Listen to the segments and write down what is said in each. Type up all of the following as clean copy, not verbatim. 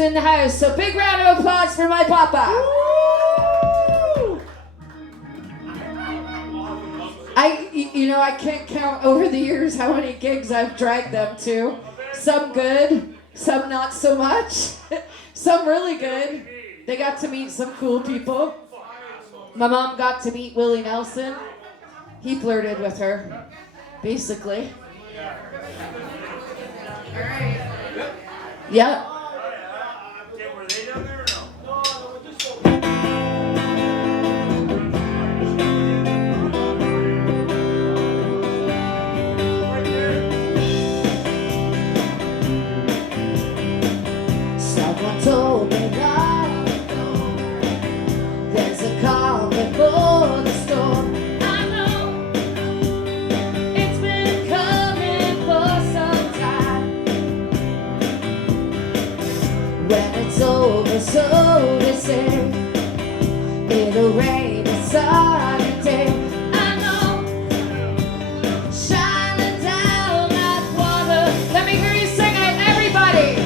is in the house, so big round of applause for my papa. I can't count over the years how many gigs I've dragged them to. Some good, some not so much, some really good. They got to meet some cool people. My mom got to meet Willie Nelson. He flirted with her, basically. Yep. Were they down there or no? Someone told me long ago, there's a calm before the storm. I know it's been coming for some time. When it's over, so to say, it'll rain a sunny day. I know, shining down like water. Let me hear you sing it, everybody.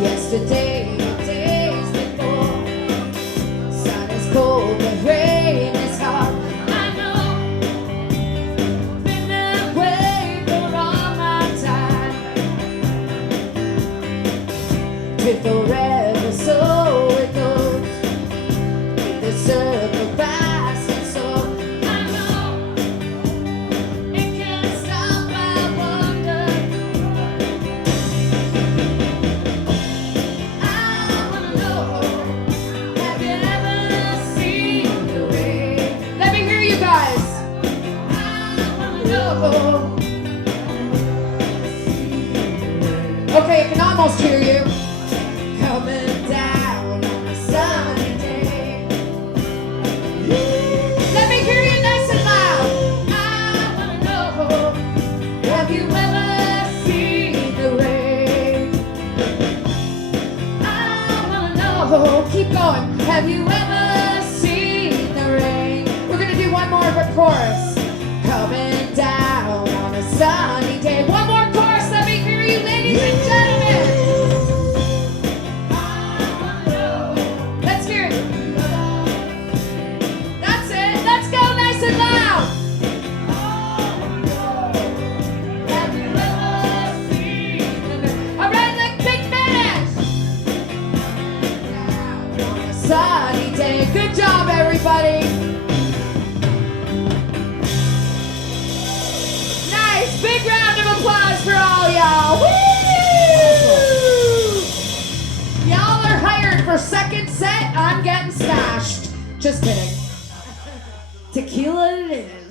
Yesterday, days before, sun is cold, the rain is hot. I know, been that way for all my time. Trip forever, so it goes. The circle fast and so. I know, it can't stop, I wonder. Okay, I can almost hear you. Coming down on a sunny day. Let me hear you nice and loud. I wanna know, have you ever seen the rain? I wanna know, keep going. Have you ever seen the rain? We're gonna do one more chorus. Coming down on a sunny day. One more chorus, let me hear you, ladies and gentlemen. Let's hear it. That's it. Let's go nice and loud. Have you ever seen the rain? All right, like big fans. Down on a sunny day. Good job, everybody. Big round of applause for all y'all. Woo! Y'all are hired for second set. I'm getting smashed. Just kidding. Tequila it is.